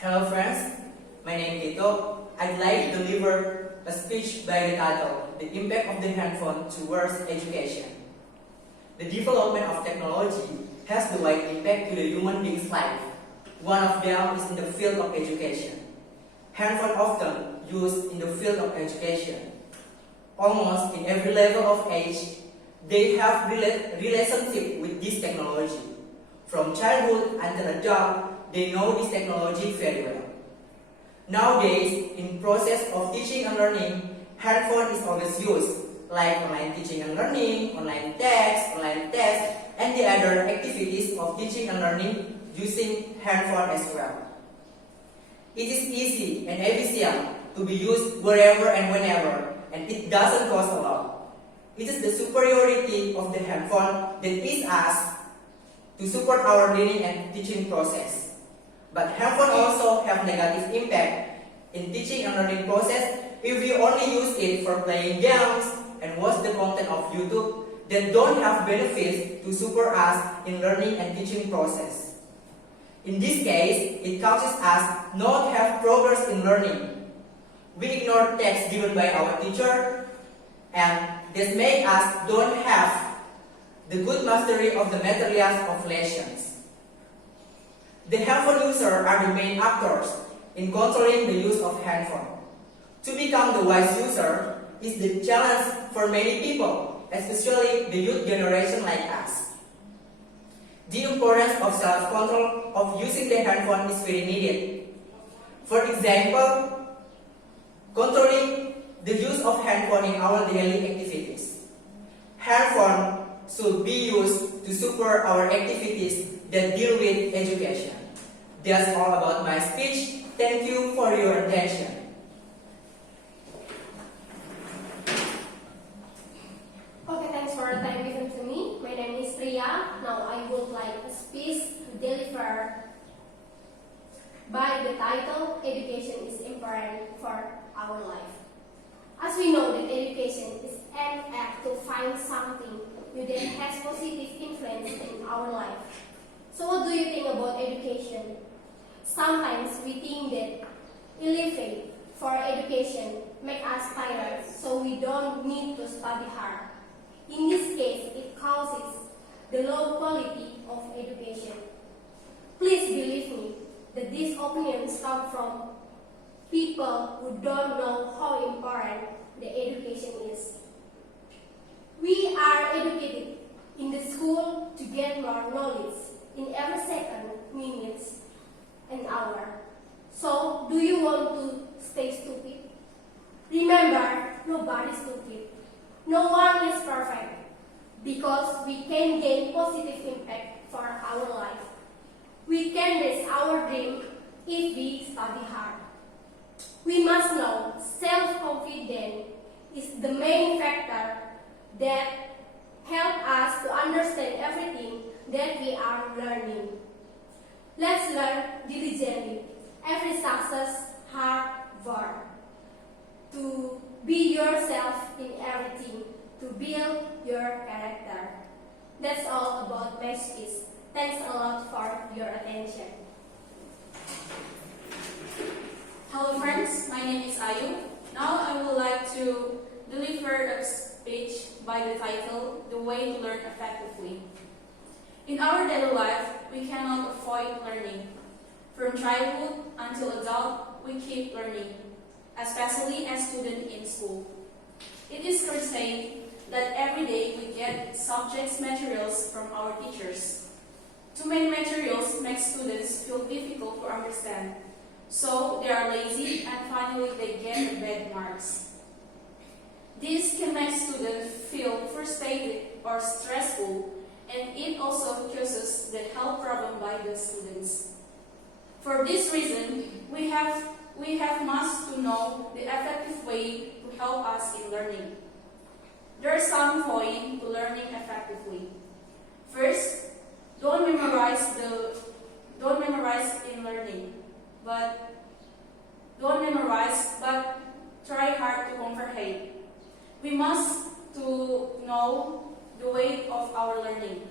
Hello friends, my name is Lito. I'd like to deliver a speech by the title, The Impact of the Handphone Towards Education. The development of technology has the wide impact to the human being's life. One of them is in the field of education. Handphones often used in the field of education. Almost in every level of age, they have relationship with this technology. From childhood until adult, they know this technology very well. Nowadays, in process of teaching and learning, handphone is always used, like online teaching and learning, online text, and the other activities of teaching and learning using handphone as well. It is easy and efficient to be used wherever and whenever, and it doesn't cost a lot. It is the superiority of the handphone that is us to support our learning and teaching process. But handphone also have negative impact in teaching and learning process if we only use it for playing games and watch the content of YouTube that don't have benefits to support us in learning and teaching process. In this case, it causes us not have progress in learning. We ignore texts given by our teacher, and this makes us don't have the good mastery of the materials of lessons. The handphone users are the main actors in controlling the use of handphone. To become the wise user is the challenge for many people, especially the youth generation like us. The importance of self-control of using the handphone is very needed. For example, controlling the use of handphone in our daily activities. Handphone should be used to support our activities that deal with education. That's all about my speech. Thank you for your attention. Okay, thanks for the time given to me. My name is Priya. Now I would like a speech to deliver by the title, Education is Important for Our Life. As we know that education is an act to find something that has positive influence in our life. So what do you think about education? Sometimes we think that living for education makes us tired, so we don't need to study hard. In this case, it causes the low quality of education. Please believe me that these opinions come from people who don't know how important the education is. We are educated in the school to get more knowledge in every second, minutes, and hour. So, do you want to stay stupid? Remember, nobody's stupid. No one is perfect because we can gain positive impact for our life. We can reach our dream if we study hard. We must know self-confidence is the main factor that help us to understand everything that we are learning. Let's learn diligently. Every success, hard work. To be yourself in everything. To build your character. That's all about my speech. Thanks a lot for your attention. Hello friends, my name is Ayu. Now I would like to deliver a speech by the title, The Way to Learn Effectively. In our daily life, we cannot avoid learning. From childhood until adult, we keep learning, especially as students in school. It is cliche that every day we get subject materials from our teachers. Too many materials make students feel difficult to understand, so they are lazy and finally they get bad marks. This can make students feel frustrated or stressful, and it also causes the health problem by the students. For this reason, we have must to know the effective way to help us in learning. There are some points to learning effectively. First, don't memorize in learning, but try hard to comprehend. We must to know the way of our learning.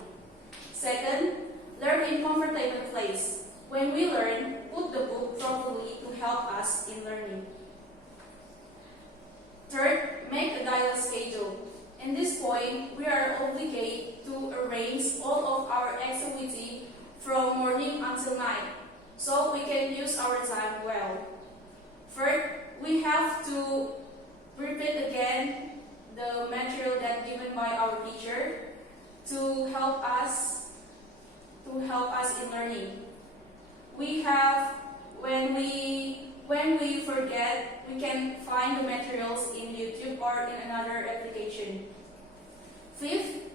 Second, learn in comfortable place. When we learn, put the book properly to help us in learning. Third, make a dialogue schedule. In this point, we are obligated to arrange all of our activity from morning until night, so we can use our time well. Third, we have to repeat again the material that given by our teacher to help us in learning. We have when we forget, we can find the materials in YouTube or in another application. Fifth,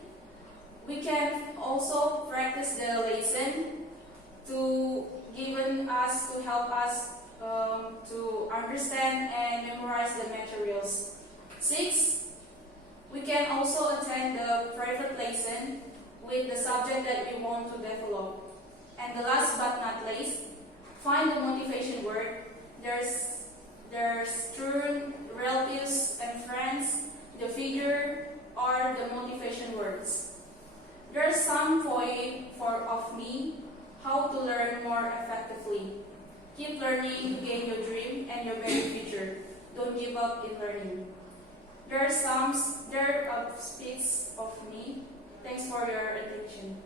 we can also practice the lesson to help us to understand and memorize the materials. Six, we can also attend the private lesson with the subject that we want to develop. And the last but not least, find the motivation word. There's turn, relatives and friends, the figure, or the motivation words. There's some point of me how to learn more effectively. Keep learning to gain your dream and your better future. Don't give up in learning. There are speaks of me. Thanks for your attention.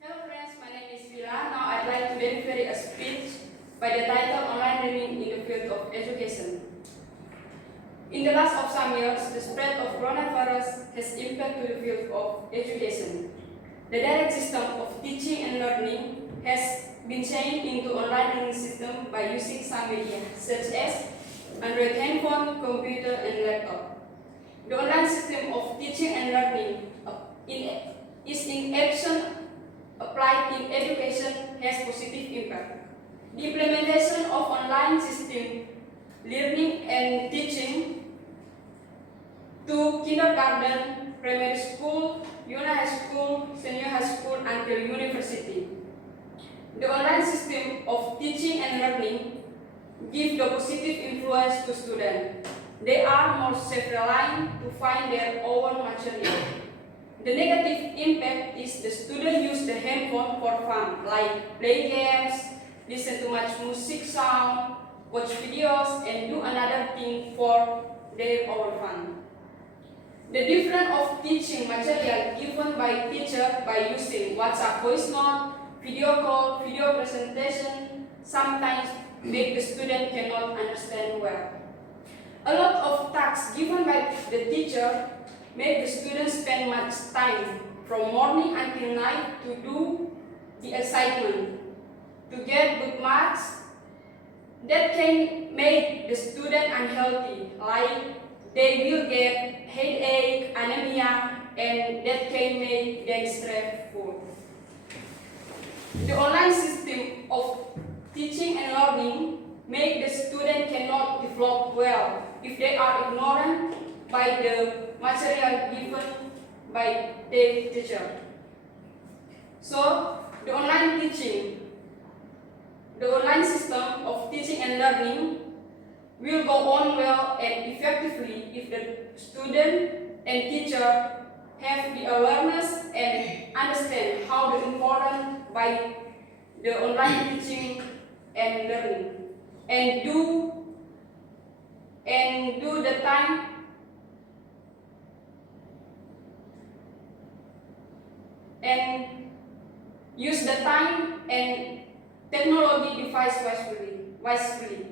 Hello friends, my name is Vila. Now I'd like to deliver a speech by the title Online Learning in the Field of Education. In the last of some years, the spread of coronavirus has impacted the field of education. The direct system of teaching and learning has been changed into online learning system by using some media, such as Android handphone, computer, and laptop. The online system of teaching and learning is in action applied in education has positive impact. The implementation of online system learning and teaching to kindergarten, primary school, junior high school, senior high school until university. The online system of teaching and learning give the positive influence to students. They are more self-reliant to find their own material. The negative impact is the student use the handphone for fun, like play games, listen to much music sound, watch videos, and do another thing for their own fun. The difference of teaching material given by teacher by using WhatsApp voice note, video call, video presentation, sometimes make the student cannot understand well. A lot of tasks given by the teacher make the student spend much time from morning until night to do the assignment, to get good marks. That can make the student unhealthy, like they will get headache, anemia, and that can make them stressful. The online system of teaching and learning make the student cannot develop well if they are ignorant by the material given by the teacher. So, the online system of teaching and learning will go on well and effectively if the student and teacher have the awareness and understand how the important by the online teaching and learning, and do the time and use the time and technology device wisely.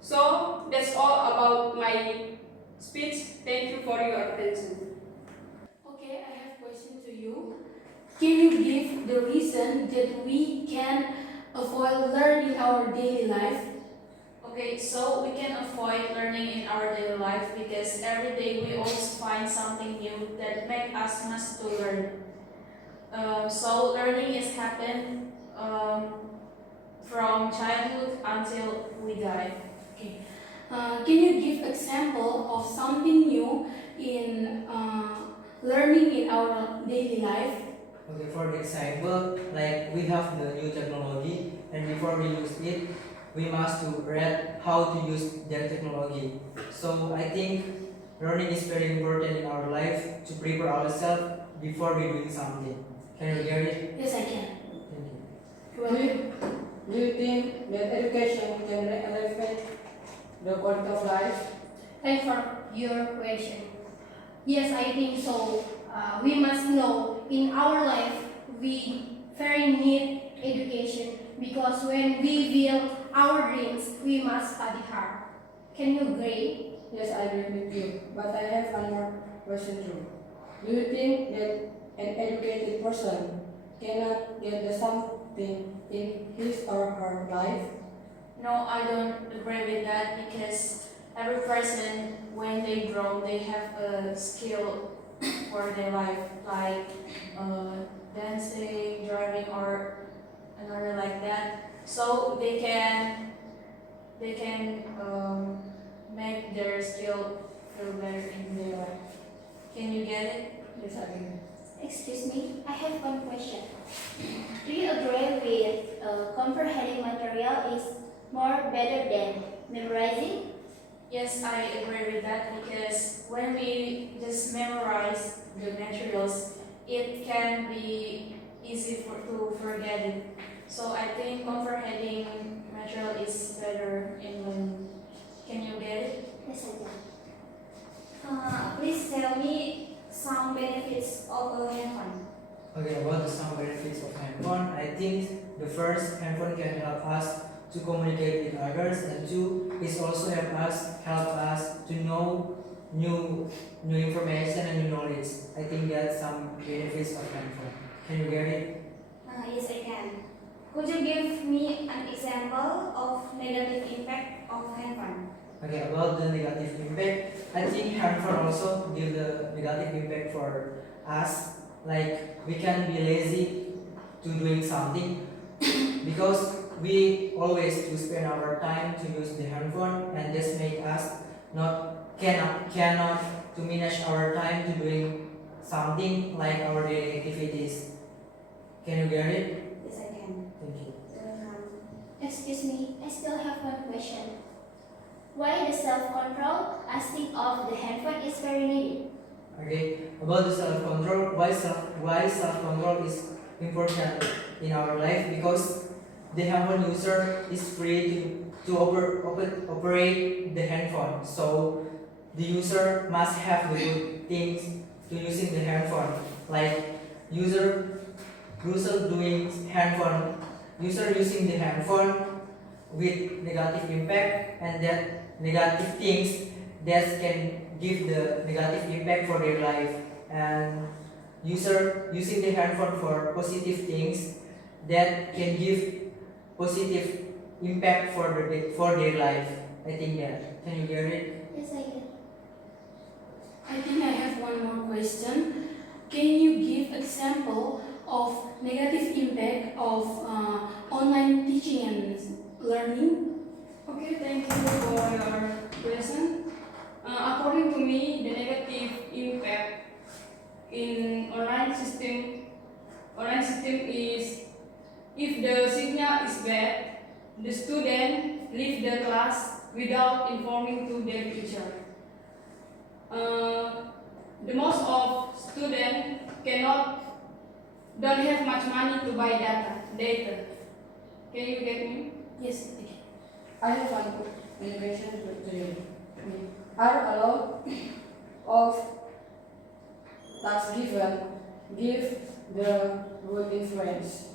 So that's all about my speech. Thank you for your attention. Okay, I have a question to you. Can you give the reason that we can avoid learning our daily life? Okay, so we can avoid learning in our daily life because every day we always find something new that makes us must to learn. So learning is happen from childhood until we die. Okay. Can you give example of something new in learning in our daily life? Okay, for the example, like we have the new technology, and before we use it, we must to read how to use that technology. So I think learning is very important in our life to prepare ourselves before we doing something. Can you hear it? Yes, I can. Thank you. Do you think that education can elevate the quality of life? Thanks for your question. Yes, I think so. We must know in our life we very need education because when we build our dreams, we must study hard. Can you agree? Yes, I agree with you. But I have one more question too. Do you think that an educated person cannot get the something in his or her life? No, I don't agree with that because every person, when they grow, they have a skill for their life, like dancing, driving, or another like that. So they can make their skill feel better in their life. Can you get it? Yes, I agree. Excuse me, I have one question. Do you agree with comprehending material is more better than memorizing? Yes, I agree with that because when we just memorize the materials, it can be easy to forget it. So I think comprehending material is better in learning. Can you get it? Yes, I can. Please tell me some benefits of a handphone. Okay, about the some benefits of handphone, I think the first, handphone can help us to communicate with others, and two, it also help us to know new information and new knowledge. I think that's some benefits of handphone. Can you get it? Yes, I can. Could you give me an example of negative impact of handphone? Okay, about the negative impact, I think handphone also give the negative impact for us. Like we can be lazy to doing something because we always to spend our time to use the handphone, and this make us cannot to manage our time to doing something like our daily activities. Can you get it? Yes, I can. Thank you. Excuse me, I still have one question. Why the self-control aspect of the handphone is very needed? Okay, about the self-control, why self-control is important in our life, because the handphone user is free to operate the handphone. So the user must have the good things to using the handphone, like user using the handphone with negative impact, and that negative things that can give the negative impact for their life, and user using the handphone for positive things that can give positive impact for their life. I think that. Can you get it? Yes, I can. I think I have one more question. Can you give example of negative impact of online teaching and learning? Okay, thank you for your question. According to me, the negative impact in online system is if the signal is bad, the student leave the class without informing to their teacher. The most of students don't have much money to buy data. Can you get me? Yes, I can. I have one question to you. Are a lot of tasks given give the good influence?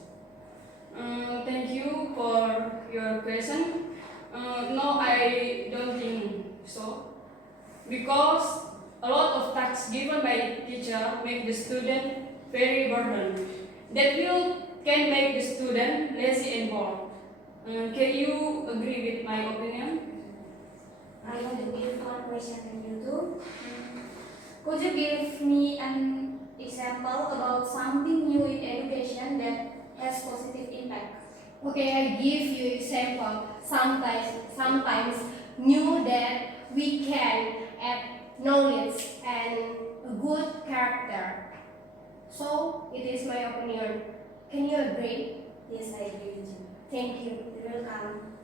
Thank you for your question. No, I don't think so. Because a lot of tasks given by teacher make the student very burdened. That can make the student lazy and bored. Can you agree with my opinion? I want to give one question to you too. Could you give me an example about something new in education that has positive impact? Okay, I give you example. Sometimes new that we can add knowledge and a good character. So it is my opinion. Can you agree? Yes, I agree with you. Thank you. You're welcome.